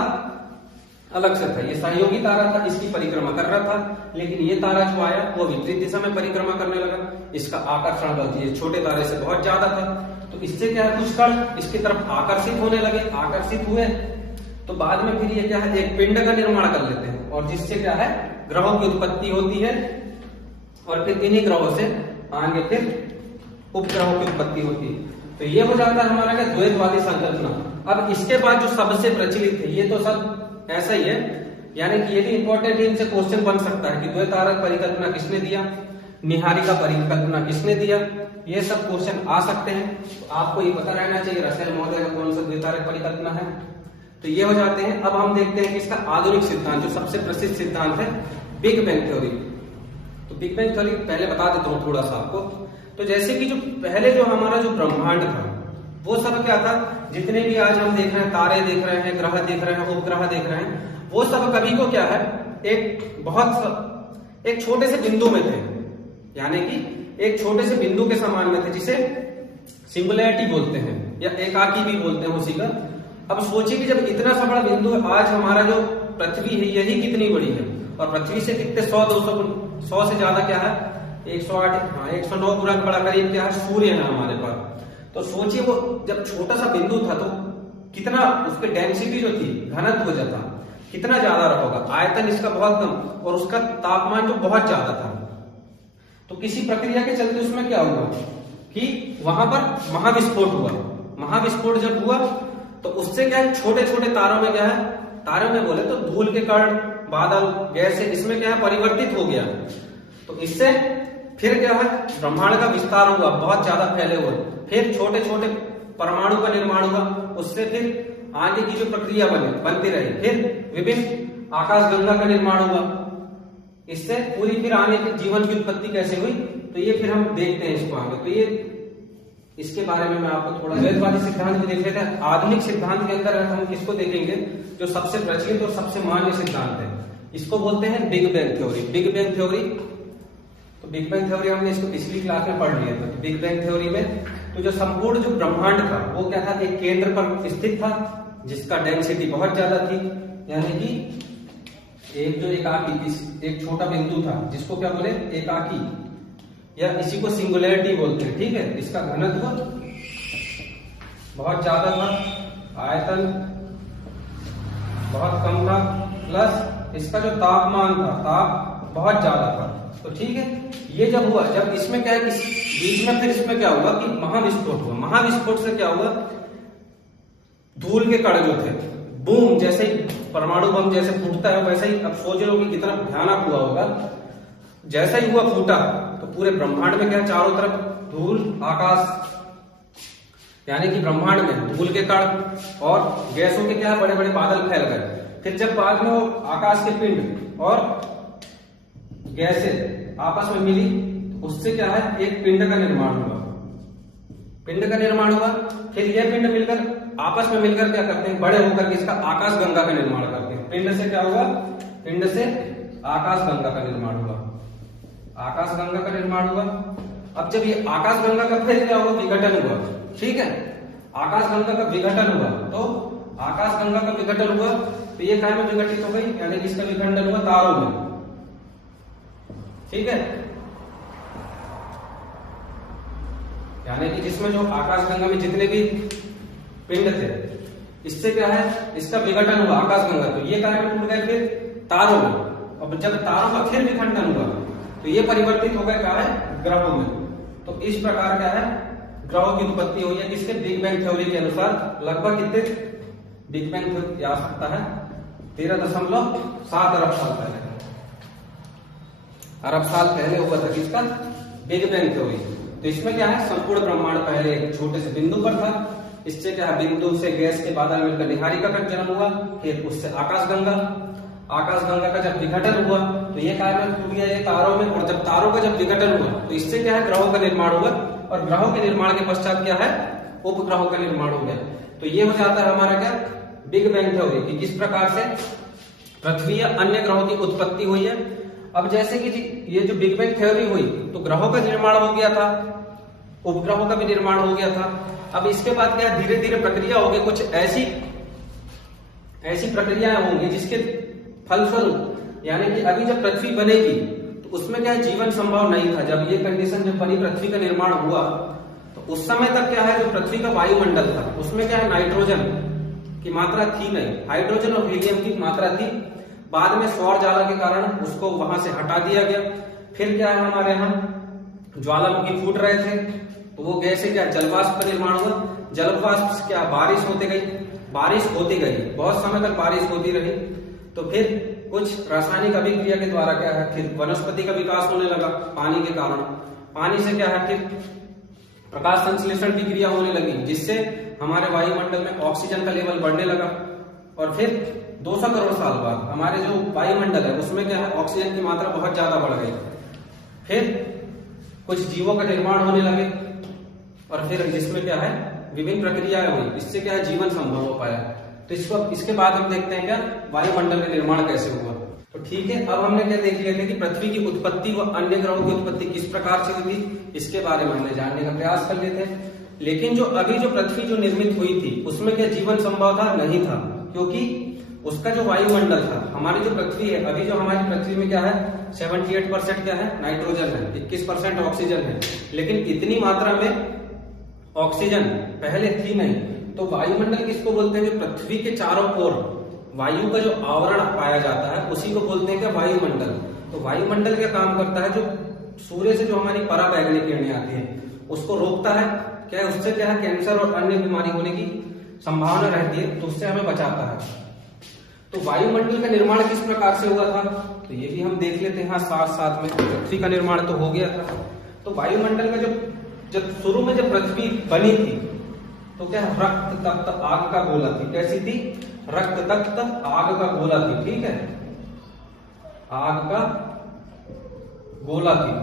अलग से था, ये सहयोगी तारा था, इसकी परिक्रमा कर रहा था। लेकिन ये तारा जो आया वो विपरीत दिशा में परिक्रमा करने लगा, इसका आकर्षण बल ये छोटे तारे से बहुत ज्यादा था, तो इससे क्या है, कुछ कण इसकी तरफ आकर्षित होने लगे, आकर्षित हुए, तो बाद में फिर ये क्या है, एक पिंड का निर्माण कर लेते हैं, और जिससे क्या है, ग्रहों की उत्पत्ति होती है, और फिर इन्हीं ग्रहों से आगे फिर उपग्रहों की उत्पत्ति होती है। तो ये हो जाता है हमारा क्या, द्वैतवादी संकल्पना। अब इसके बाद जो सबसे प्रचलित है, ये तो सब ऐसा ही है, यानी कि ये भी इंपॉर्टेंट है, इनसे क्वेश्चन बन सकता है कि द्वैतारक परिकल्पना किसने दिया, निहारिका परिकल्पना किसने दिया, ये सब क्वेश्चन आ सकते हैं। तो आपको ये पता रहना चाहिए रसेल महोदय का कौन सा द्वैतारक परिकल्पना है। तो ये हो जाते हैं। अब हम देखते हैं कि इसका आधुनिक सिद्धांत, जो सबसे प्रसिद्ध सिद्धांत है, बिग बैंग थ्योरी। तो बिग बैंग थ्योरी पहले बता देता हूँ थोड़ा सा आपको। तो जैसे कि जो पहले जो हमारा जो ब्रह्मांड था, वो सब क्या था, जितने भी आज हम देख रहे हैं, तारे देख रहे हैं, ग्रह देख रहे हैं, उपग्रह देख रहे हैं, वो सब कभी को क्या है, एक छोटे से बिंदु में थे, यानी कि एक छोटे से बिंदु के समान में थे, जिसे सिंगुलैरिटी बोलते हैं या एकाकी भी बोलते हैं उसी का। अब सोचिए कि जब इतना सा बड़ा बिंदु है, आज हमारा जो पृथ्वी है यही कितनी बड़ी है, और पृथ्वी से कितने 100 से ज्यादा क्या है, 108 109 गुना बड़ा करीब क्या है, सूर्य है हमारे पास। तो सोचिए वो जब छोटा सा बिंदु था तो कितना उसकी डेंसिटी जो थी, घनत्व जो था, कितना ज्यादा होगा, आयतन इसका बहुत कम और उसका तापमान जो बहुत ज्यादा था। तो किसी प्रक्रिया के चलते उसमें क्या हुआ कि वहां पर महाविस्फोट हुआ। महाविस्फोट जब हुआ तो उससे क्या है, छोटे छोटे तारों में क्या है, तारों में बोले तो धूल के कण, बादल, गैस, इसमें क्या है परिवर्तित हो गया। तो इससे फिर क्या है, ब्रह्मांड का विस्तार हुआ, बहुत ज्यादा फैले हुए। फिर छोटे छोटे परमाणु का निर्माण हुआ, उससे फिर आगे की जो प्रक्रिया बनती रही। फिर विभिन्न आकाश गंगा का निर्माण हुआ, इससे पूरी फिर आने के जीवन की उत्पत्ति कैसे हुई, तो ये फिर हम देखते हैं इसको आगे। तो ये इसके बारे में मैं आपको थोड़ा द्वैतवादी सिद्धांत भी देख लेते हैं। आधुनिक सिद्धांत के अंदर हम किसको देखेंगे, जो सबसे प्रचलित और सबसे मान्य सिद्धांत है, इसको बोलते हैं big bang theory. Big bang theory, तो बिग बैंग थ्योरी हमने इसको पिछली क्लास में पढ़ लिया था। तो बिग बैंग थ्योरी में तो जो संपूर्ण जो ब्रह्मांड था वो क्या था, एक केंद्र पर स्थित था जिसका डेंसिटी बहुत ज्यादा थी, यानी कि एक जो एकाकी, एक छोटा बिंदु था जिसको क्या बोले, एकाकी, या इसी को सिंगुलैरिटी बोलते हैं, ठीक है। इसका घनत्व बहुत ज्यादा था, आयतन बहुत कम था, प्लस इसका जो तापमान था, ताप बहुत ज्यादा था। तो ठीक है, ये जब हुआ, जब इसमें क्या है कि बीच में फिर इसमें क्या हुआ कि महाविस्फोट हुआ। महाविस्फोट से क्या हुआ, धूल के कण जो थे, बूम, जैसे ही परमाणु बम जैसे फूटता है वैसे ही, अब सोच लो कि कितना भयानक हुआ होगा। जैसा ही हुआ फूटा तो पूरे ब्रह्मांड में क्या, चारों तरफ धूल, आकाश, यानी कि ब्रह्मांड में धूल के कण और गैसों के क्या बड़े बड़े बादल फैल गए। फिर जब बाद में वो आकाश के पिंड और गैसें आपस में मिली, उससे क्या है, एक पिंड का निर्माण हुआ। पिंड का निर्माण हुआ, फिर यह पिंड मिलकर आपस में मिलकर क्या करते हैं, बड़े होकर के इसका आकाश गंगा का निर्माण करते हैं। पिंड से क्या हुआ, पिंड से आकाश गंगा का निर्माण हुआ, आकाश गंगा का निर्माण हुआ। अब जब ये आकाश गंगा का फिर क्या हुआ, विघटन हुआ, ठीक है। आकाश गंगा का विघटन हुआ, तो आकाश गंगा का विघटन हुआ तो ये काय में विघटित हो गई, यानी कि इसका विखंडन हुआ तारों में, ठीक है। यानी कि जिसमें जो आकाश गंगा में जितने भी पिंड थे, इससे क्या है, इसका विघटन हुआ आकाश गंगा, तो ये काय में टूट गए फिर तारों में। अब जब तारों का फिर विखंडन हुआ तो ये परिवर्तित हो गए क्या है, ग्रहों में। तो इस प्रकार क्या है, ग्रहों की उत्पत्ति हुई है। किसके, बिग बैंग थ्योरी के अनुसार। लगभग कितने, बिग बैंग थ्योरी आ सकता है 13.7 अरब साल पहले, अरब साल पहले हुआ था किसका, बिग बैंग थ्योरी। तो इसमें क्या है, संपूर्ण ब्रह्मांड पहले एक छोटे से बिंदु पर था, इससे क्या है, बिंदु से गैस के बादल मिलकर निहारिका का जन्म हुआ, फिर उससे आकाशगंगा, आकाशगंगा का जब विघटन हुआ तो ये कार्य टूट गया ये तारों में, और जब तारों का जब विघटन हुआ तो इससे क्या है, ग्रहों का निर्माण हुआ, और ग्रहों के निर्माण के पश्चात क्या है, उपग्रहों का निर्माण हो गया। तो ये हो जाता है हमारा क्या, बिग बैंग थ्योरी, कि किस प्रकार से पृथ्वी या अन्य ग्रहों की उत्पत्ति हुई है। अब जैसे कि ये जो बिग बैंग थ्योरी हुई तो ग्रहों का निर्माण हो गया था, उपग्रहों का भी निर्माण हो गया था। अब इसके बाद क्या, धीरे धीरे प्रक्रिया होगी, कुछ ऐसी प्रक्रियाएं होंगी जिसके फलस्वरूप, यानी कि अभी जब पृथ्वी बनेगी तो उसमें क्या है, जीवन संभव नहीं था। जब ये कंडीशन जब बनी, पृथ्वी का निर्माण हुआ, तो उस समय तक क्या है, जो पृथ्वी का वायुमंडल था उसमें क्या है, नाइट्रोजन की मात्रा थी नहीं, हाइड्रोजन और हीलियम की मात्रा थी। बाद में सौर ज्वाला के कारण उसको वहां से हटा दिया गया। फिर क्या है, हमारे यहाँ ज्वालामुखी फूट रहे थे तो वो गैस से क्या, जलवाष्प का निर्माण हुआ। जलवाष्प से क्या, बारिश होती गई, बारिश होती गई, बहुत समय तक बारिश होती रही। तो फिर कुछ रासायनिक अभिक्रिया के द्वारा क्या है, फिर वनस्पति का विकास होने लगा पानी के कारण। पानी से क्या है, फिर प्रकाश संश्लेषण की क्रिया होने लगी, जिससे हमारे वायुमंडल में ऑक्सीजन का लेवल बढ़ने लगा। और फिर 200 करोड़ साल बाद हमारे जो वायुमंडल है उसमें क्या है, ऑक्सीजन की मात्रा बहुत ज्यादा बढ़ गई। फिर कुछ जीवों का निर्माण होने लगे, और फिर जिसमें क्या है, विभिन्न प्रक्रियाएं हुई, इससे क्या है, जीवन संभव हो पाया। तो इसके बाद हम देखते हैं क्या, वायुमंडल का निर्माण कैसे हुआ। तो ठीक है, अब हमने क्या देख लिया था कि पृथ्वी की उत्पत्ति व अन्य ग्रहों की उत्पत्ति किस प्रकार से हुई थी, इसके बारे में हमने जानने का प्रयास कर लेते हैं। लेकिन जो अभी जो पृथ्वी जो निर्मित हुई थी उसमें क्या जीवन संभव था, नहीं था, क्योंकि उसका जो वायुमंडल था, हमारी जो पृथ्वी है, अभी जो हमारी पृथ्वी में क्या है, 78% क्या है, नाइट्रोजन है, 21% ऑक्सीजन है। लेकिन इतनी मात्रा में ऑक्सीजन पहले थी नहीं। तो वायुमंडल किसको बोलते हैं, जो पृथ्वी के चारों ओर वायु का जो आवरण पाया जाता है उसी को बोलते हैं क्या, वायुमंडल। तो वायुमंडल क्या काम करता है, जो सूर्य से जो हमारी पराबैंगनी किरणें आती है उसको रोकता है, क्या है, उससे क्या है कैंसर और अन्य बीमारी होने की संभावना रहती है, तो उससे हमें बचाता है। तो वायुमंडल का निर्माण किस प्रकार से हुआ था, तो ये भी हम देख लेते हैं। हाँ, साथ साथ में पृथ्वी का निर्माण तो हो गया था। तो वायुमंडल का जब शुरू में जब पृथ्वी बनी थी तो क्या रक्त तप्त आग का गोला थी। कैसी थी, रक्त तप्त आग का गोला थी, ठीक है, आग का गोला थी,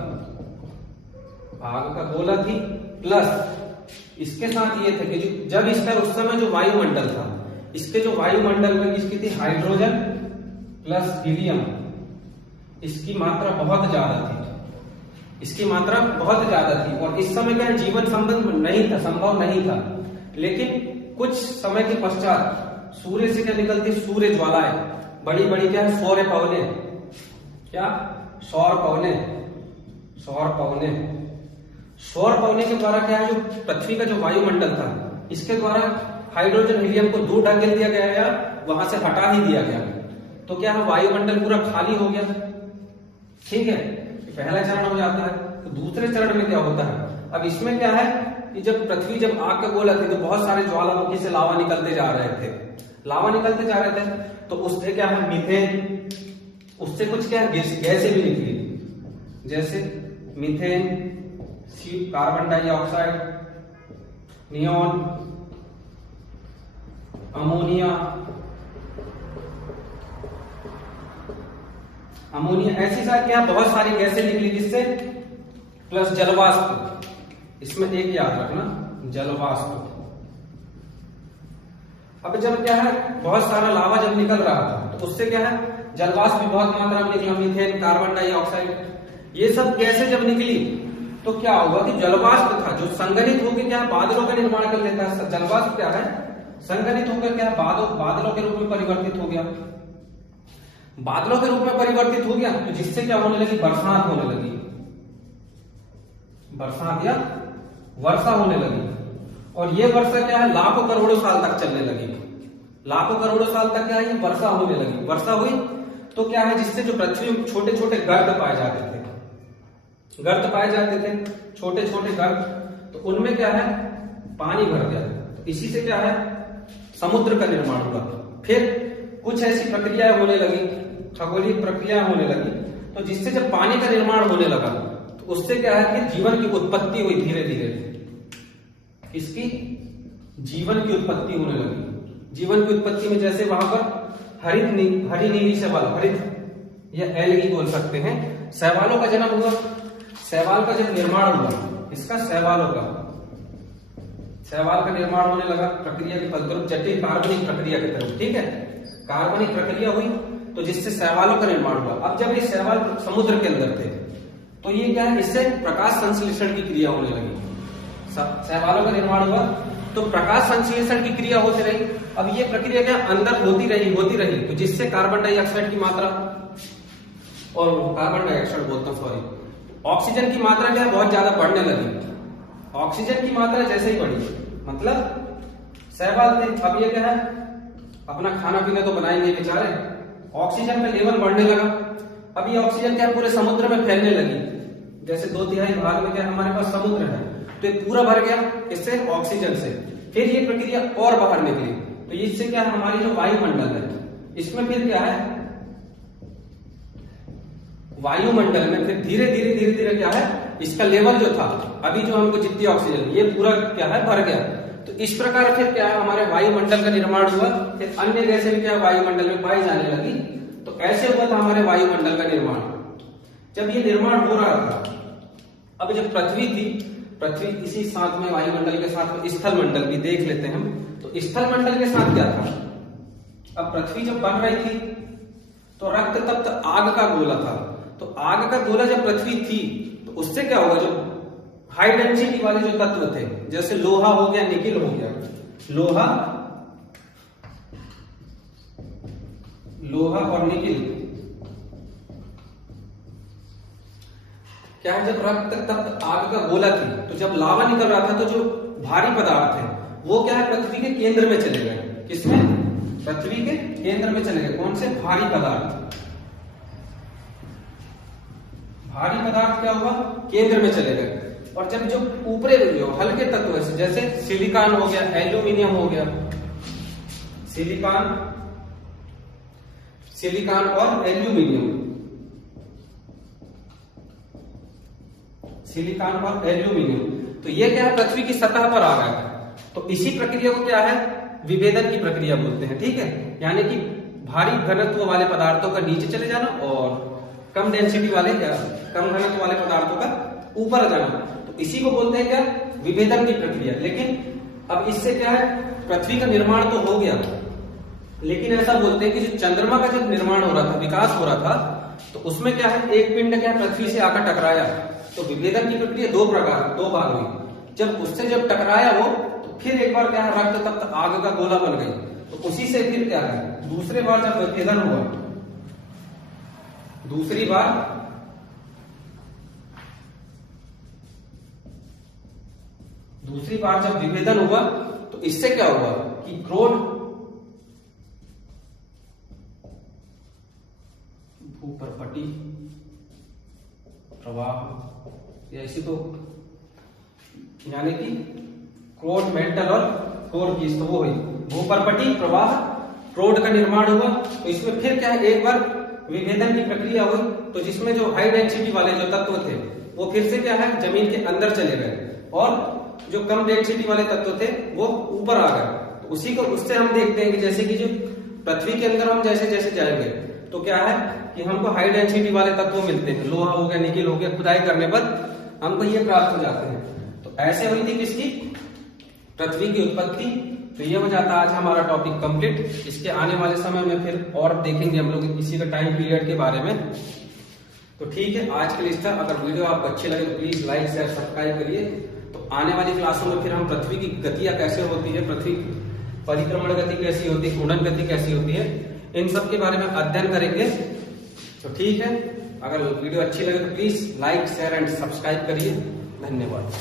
आग का गोला थी। प्लस इसके साथ ये थे कि जब इसका उस समय जो वायुमंडल था, इसके जो वायुमंडल में इसकी थी हाइड्रोजन प्लस हीलियम, इसकी मात्रा बहुत ज्यादा थी, इसकी मात्रा बहुत ज्यादा थी। और इस समय क्या जीवन संबंध नहीं था, संभव नहीं था। लेकिन कुछ समय के पश्चात सूर्य से क्या निकलती, सूर्य ज्वालाएं, बड़ी बड़ी क्या है, सौर पवने, क्या सौर पवने, सौर पवने, सौर पवने के द्वारा क्या है, जो पृथ्वी का जो वायुमंडल था इसके द्वारा हाइड्रोजन हीलियम को दूर ढकेल दिया गया या वहां से हटा ही दिया गया। तो क्या है, वायुमंडल पूरा खाली हो गया, ठीक है, पहला चरण हो जाता है। तो दूसरे चरण में क्या होता है, अब इसमें क्या है कि जब पृथ्वी जब आग का गोला थी तो बहुत सारे ज्वालामुखी से लावा निकलते जा रहे थे, लावा निकलते जा रहे थे। तो उससे क्या है, मीथेन, उससे कुछ क्या है गैसें भी निकली, जैसे methane, carbon dioxide, neon, ammonia, ammonia, ऐसी सारी क्या बहुत सारी गैसें निकली, जिससे प्लस जलवाष्प, इसमें एक याद रखना, जलवाष्प। अब जब क्या है बहुत सारा लावा जब निकल रहा था तो उससे क्या है जलवाष्प भी बहुत मात्रा में निकला, मीथेन, कार्बन डाइऑक्साइड, ये सब गैसें जब निकली तो क्या हुआ कि जलवाष्प था जो संघनित होकर क्या बादलों का निर्माण कर लेता है। जलवाष्प क्या है, संघनित होकर क्या बादलों के रूप में परिवर्तित हो गया, बादलों के रूप में परिवर्तित हो गया। तो जिससे क्या होने लगी, बरसात होने लगी, बरसात या वर्षा होने लगी। और ये वर्षा क्या है, लाखों करोड़ों साल तक चलने लगी, लाखों करोड़ों साल तक क्या है ये वर्षा होने लगी। वर्षा हुई तो क्या है, जिससे जो पृथ्वी में छोटे छोटे गर्त पाए जाते थे, गर्त पाए जाते थे, छोटे छोटे गर्त, तो उनमें क्या है पानी भर गया। तो इसी से क्या है समुद्र का निर्माण हुआ। फिर कुछ ऐसी प्रक्रियाएं होने लगी, खगोलीय प्रक्रिया होने लगी, तो जिससे जब पानी का निर्माण होने लगा तो उससे क्या है कि जीवन की उत्पत्ति हुई धीरे धीरे, इसकी जीवन की उत्पत्ति होने लगी। जीवन की उत्पत्ति में जैसे वहां पर हरी नीली शैवाल, हरित या एल्गी बोल सकते हैं, शैवालों का जन्म हुआ। शैवाल का जब निर्माण हुआ, इसका शैवालों का, शैवाल का निर्माण होने लगा प्रक्रिया के फलस्वरूप, जटिल कार्बनिक प्रक्रिया की तरफ, ठीक है, कार्बनिक प्रक्रिया हुई तो जिससे शैवालों का निर्माण हुआ। अब जब ये शैवाल समुद्र के अंदर थे तो ये क्या है, इससे प्रकाश संश्लेषण की क्रिया होने लगी। शैवालों का निर्माण हुआ तो प्रकाश संश्लेषण की क्रिया होती रही। अब ये प्रक्रिया क्या अंदर होती रही तो जिससे कार्बन डाइऑक्साइड की मात्रा, और कार्बन डाइऑक्साइड बोलता हूं सॉरी, ऑक्सीजन की मात्रा क्या बहुत ज्यादा बढ़ने लगी। ऑक्सीजन की मात्रा जैसे ही बढ़ी, मतलब शैवाल थे, अब ये क्या है अपना खाना पीना तो बनाएंगे बेचारे, ऑक्सीजन का लेवल बढ़ने लगा। अब ये ऑक्सीजन क्या पूरे समुद्र में फैलने लगी, जैसे 2/3 भाग में क्या हमारे पास समुद्र है तो ये पूरा भर गया इससे, ऑक्सीजन से। फिर ये प्रक्रिया और बाहर निकली तो इससे क्या हमारी जो वायुमंडल है इसमें फिर क्या है, वायुमंडल में फिर धीरे धीरे क्या है इसका लेवल जो था, अभी जो हमको जितनी ऑक्सीजन ये पूरा क्या है भर गया। तो इस प्रकार फिर क्या है हमारे वायुमंडल का निर्माण हुआ। फिर अन्य गैसें भी क्या वायुमंडल में पाई जाने लगी। तो ऐसे हुआ था हमारे वायुमंडल का निर्माण। जब ये निर्माण हो रहा था, अब जब पृथ्वी थी, पृथ्वी इसी साथ में वायुमंडल के साथ में स्थल मंडल भी देख लेते हैं हम। तो स्थल मंडल के साथ क्या था, अब पृथ्वी जब बन रही थी तो रक्त तप्त आग का गोला था। तो आग का गोला जब पृथ्वी थी तो उससे क्या होगा, जो हाई डेंसिटी वाले जो तत्व थे जैसे लोहा हो गया, निकिल हो गया, लोहा और निकिल क्या है, जब रक्त तप्त आग का गोला थी तो जब लावा निकल रहा था तो जो भारी पदार्थ है वो क्या है पृथ्वी के केंद्र में चले गए। किसमें, पृथ्वी के केंद्र में चले गए। कौन से? भारी पदार्थ। भारी पदार्थ क्या हुआ? केंद्र में चले गए। और जब जो ऊपरे जो हल्के तत्व है, जैसे सिलिकॉन हो गया, एल्यूमिनियम हो गया, सिलिकॉन और एल्यूमिनियम, सिलिकॉन और एल्यूमिनियम, तो ये क्या है? पृथ्वी की सतह पर आ गया। तो इसी प्रक्रिया को क्या है? विभेदन की प्रक्रिया बोलते हैं। ठीक है, यानी कि भारी घनत्व वाले पदार्थों का नीचे चले जाना और कम डेंसिटी वाले क्या, कम घनत्व वाले पदार्थों का ऊपर जाना। तो इसी को बोलते हैं क्या? विभेदन की प्रक्रिया। लेकिन अब इससे क्या है? पृथ्वी का निर्माण तो हो गया, लेकिन ऐसा बोलते हैं कि जो चंद्रमा का जब निर्माण हो रहा था, विकास हो रहा था, तो उसमें क्या है? एक पिंड क्या पृथ्वी से आकर टकराया। तो विभेदन की प्रक्रिया दो भाग हुई। जब टकराया वो, तो फिर एक बार क्या है? रक्त तप्त आग का गोला बन गई। तो उसी से फिर क्या है? दूसरी बार जब विभेदन हुआ, दूसरी बार जब विभेदन हुआ, तो इससे क्या हुआ कि क्रोड भूपर्पटी प्रवाह, ऐसी तो यानी कि क्रोड मेंटल और कोर की, तो वो हुई भूपर्पटी प्रवाह, क्रोड का निर्माण हुआ। तो इसमें फिर क्या है? एक बार विभेदन की प्रक्रिया हुई, तो जिसमें जो हाई डेंसिटी वाले जो तत्व थे वो फिर से क्या है? जमीन के अंदर चले गए, और जो कम डेंसिटी वाले तत्व थे वो ऊपर आ गए। तो उससे हम देखते हैं कि जैसे कि जो पृथ्वी के अंदर हम जैसे जैसे जाएंगे, तो क्या है कि हमको हाई डेंसिटी वाले तत्व मिलते हैं। लोहा हो गया, निकेल हो गया, खुदाई करने पर हमको ये प्राप्त हो जाते हैं। तो ऐसे हुई थी किसकी? पृथ्वी की उत्पत्ति। तो ये हो जाता आज हमारा टॉपिक कंप्लीट। इसके आने वाले समय में फिर और देखेंगे हम लोग इसी का टाइम पीरियड के बारे में। तो ठीक है, आज के लिए इतना। अगर वीडियो आपको अच्छी लगे तो प्लीज लाइक शेयर सब्सक्राइब करिए। तो आने वाली क्लासों में फिर हम पृथ्वी की गतियां कैसे होती है, पृथ्वी परिक्रमण गति कैसी होती है, घूर्णन गति कैसी होती है, इन सब के बारे में अध्ययन करेंगे। तो ठीक है, अगर वीडियो अच्छी लगे तो please like share and subscribe करिए। धन्यवाद।